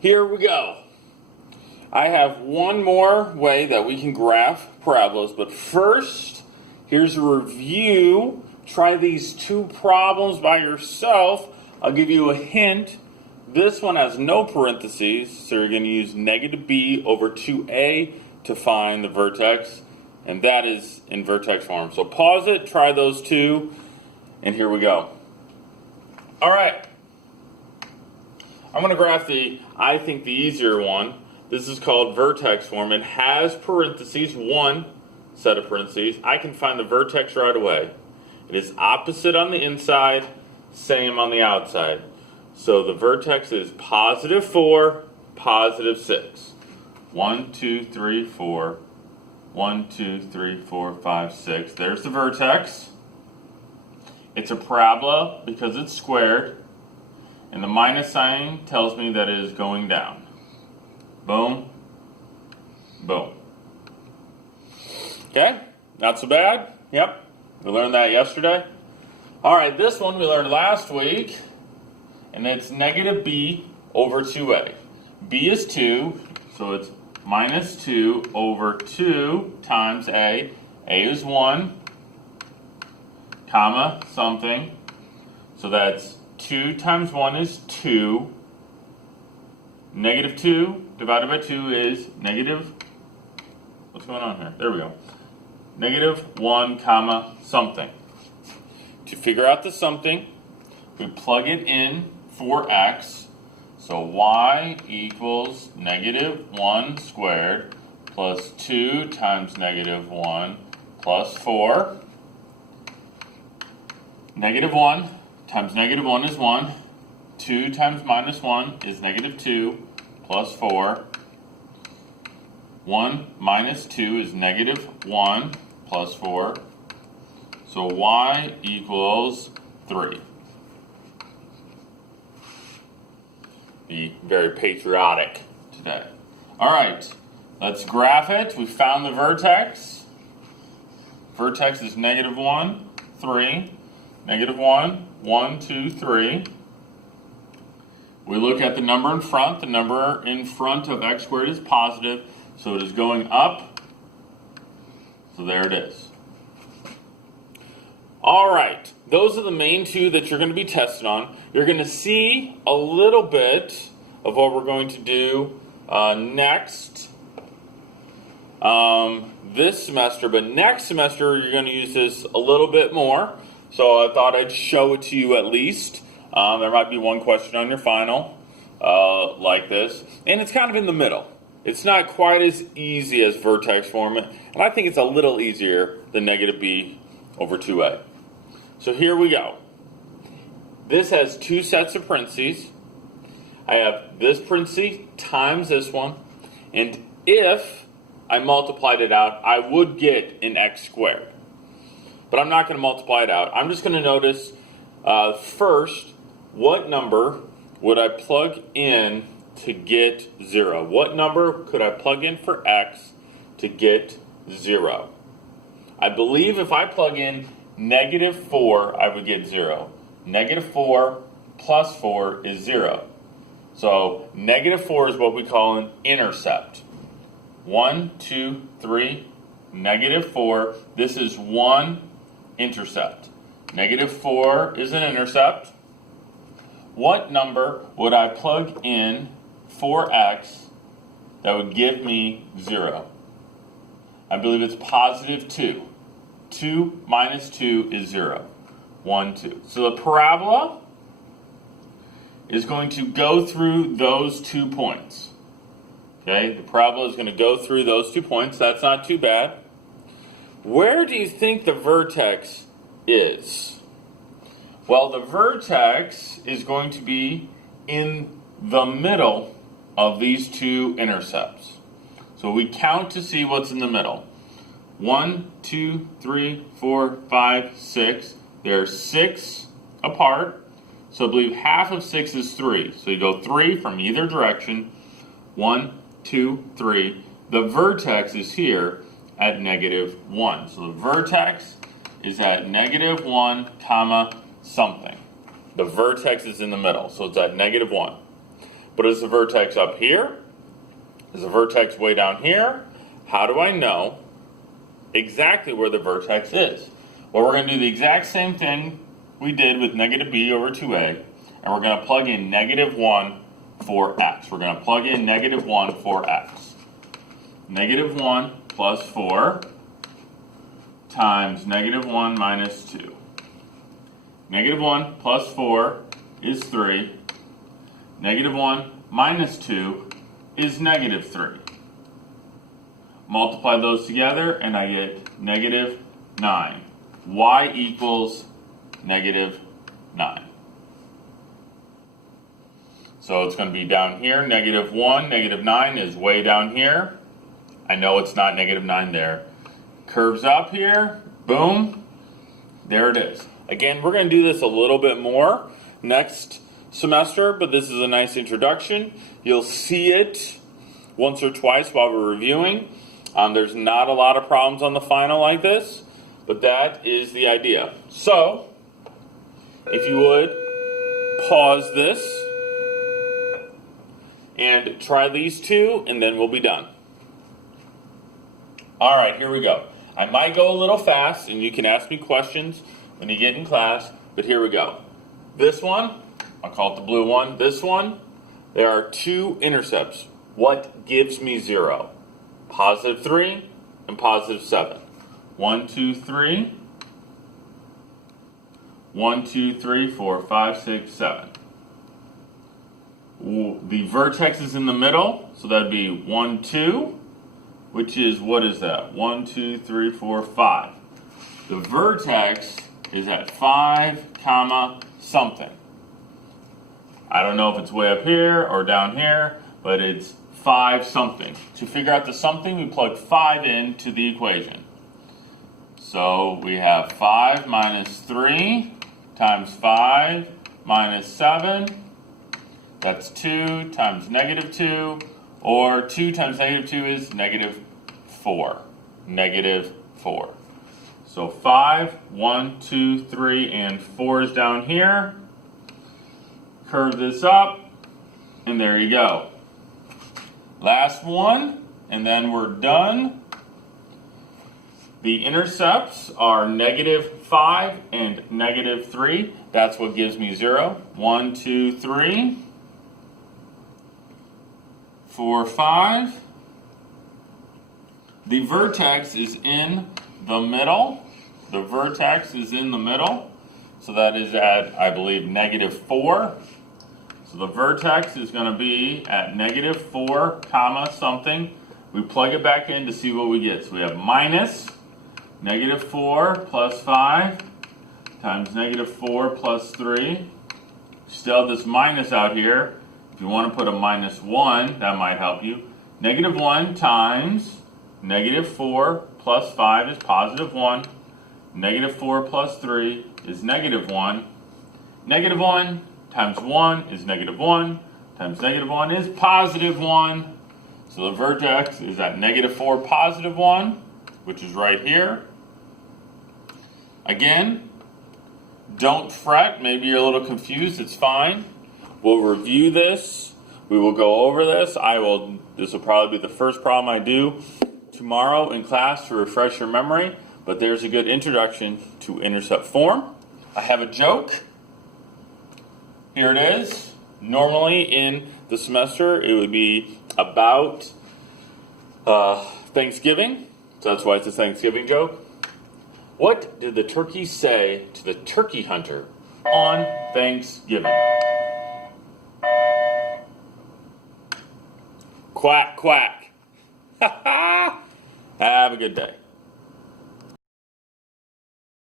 Here we go. I have one more way that we can graph parabolas, but first, here's a review. Try these two problems by yourself. I'll give you a hint. This one has no parentheses, so you're going to use negative b over 2a to find the vertex, and that is in vertex form. So pause it, try those two, and here we go. All right. I'm going to graph I think the easier one. This is called vertex form. It has parentheses, one set of parentheses. I can find the vertex right away. It is opposite on the inside, same on the outside. So the vertex is positive 4, positive 6. 1, 2, 3, 4. 1, 2, 3, 4, 5, 6. There's the vertex. It's a parabola because it's squared. And the minus sign tells me that it is going down. Boom. Boom. Okay, not so bad. Yep, we learned that yesterday. All right, this one we learned last week, and it's negative b over 2a. b is 2, so it's minus 2 over 2 times a. a is 1, comma, something. So that's 2 times 1 is 2. Negative 2 divided by 2 is negative, what's going on here? There we go. Negative 1, comma, something. To figure out the something, we plug it in for x. So y equals negative 1 squared plus 2 times negative 1 plus 4. Negative 1 times negative 1 is 1. 2 times minus 1 is negative 2 plus 4. 1 minus 2 is negative 1 plus 4. So y equals 3. Be very patriotic today. All right, let's graph it. We found the vertex. Vertex is negative 1, 3. Negative 1, 1, 2, 3. We look at the number in front. The number in front of x squared is positive, so it is going up. So there it is. All right, those are the main two that you're going to be tested on. You're going to see a little bit of what we're going to do next this semester, but next semester you're going to use this a little bit more. So I thought I'd show it to you at least. There might be one question on your final like this, and it's kind of in the middle. It's not quite as easy as vertex form, and I think it's a little easier than negative b over 2a. So here we go. This has two sets of parentheses. I have this parenthesis times this one, and if I multiplied it out, I would get an x squared. But I'm not going to multiply it out. I'm just going to notice first, what number would I plug in to get 0? What number could I plug in for x to get 0? I believe if I plug in negative 4, I would get 0. Negative 4 plus 4 is 0. So negative 4 is what we call an intercept. 1, 2, 3, negative 4. This is one intercept. Negative 4 is an intercept. What number would I plug in for x that would give me 0? I believe it's positive 2. 2 minus 2 is 0. 1, 2. So the parabola is going to go through those 2 points. Okay, the parabola is going to go through those 2 points. That's not too bad. Where do you think the vertex is? Well, the vertex is going to be in the middle of these two intercepts. So we count to see what's in the middle. 1, 2, 3, 4, 5, 6. They're 6 apart. So I believe half of 6 is 3. So you go 3 from either direction. 1, 2, 3. The vertex is here at negative 1. So the vertex is at negative 1, comma, something. The vertex is in the middle, so it's at negative 1. But is the vertex up here? Is the vertex way down here? How do I know exactly where the vertex is? Well, we're going to do the exact same thing we did with negative b over 2a, and we're going to plug in negative 1 for x. We're going to plug in negative 1 for x. Negative 1 plus 4 times negative 1 minus 2. Negative 1 plus 4 is 3. Negative 1 minus 2 is negative 3. Multiply those together and I get negative 9. Y equals negative 9. So it's going to be down here, negative 1, negative 9 is way down here. I know it's not negative 9 there. Curves up here, boom, there it is. Again, we're going to do this a little bit more next semester, but this is a nice introduction. You'll see it once or twice while we're reviewing. There's not a lot of problems on the final like this, but that is the idea. So, if you would, pause this and try these two, and then we'll be done. All right, here we go. I might go a little fast, and you can ask me questions when you get in class, but here we go. This one, I'll call it the blue one. This one, there are two intercepts. What gives me 0? Positive 3 and positive 7. 1, 2, 3. 1, 2, 3, 4, 5, 6, 7. The vertex is in the middle, so that'd be 1, 2, which is, what is that? 1, 2, 3, 4, 5. The vertex is at 5, comma, something. I don't know if it's way up here or down here, but it's 5 something. To figure out the something, we plug 5 into the equation. So we have 5 minus 3 times 5 minus 7. That's 2 times negative 2, or 2 times negative 2 is negative 4. Negative 4. So 5, 1, 2, 3, and 4 is down here. Curve this up, and there you go. Last one, and then we're done. The intercepts are negative 5 and negative 3. That's what gives me 0. 1, 2, 3, 4, 5. The vertex is in the middle. The vertex is in the middle. So that is at, I believe, negative 4. So the vertex is going to be at negative 4, comma, something. We plug it back in to see what we get. So we have minus negative 4 plus 5 times negative 4 plus 3. Still have this minus out here. If you want to put a minus 1, that might help you. Negative 1 times negative 4 plus 5 is positive 1. Negative 4 plus 3 is negative 1. Negative 1 times 1 is negative 1. Times negative 1 is positive 1. So the vertex is at negative 4, positive 1, which is right here. Again, don't fret. Maybe you're a little confused. It's fine. We'll review this. We will go over this. This will probably be the first problem I do tomorrow in class to refresh your memory. But there's a good introduction to intercept form. I have a joke. Here it is. Normally in the semester it would be about Thanksgiving. So that's why it's a Thanksgiving joke. What did the turkey say to the turkey hunter on Thanksgiving? Quack, quack. Have a good day.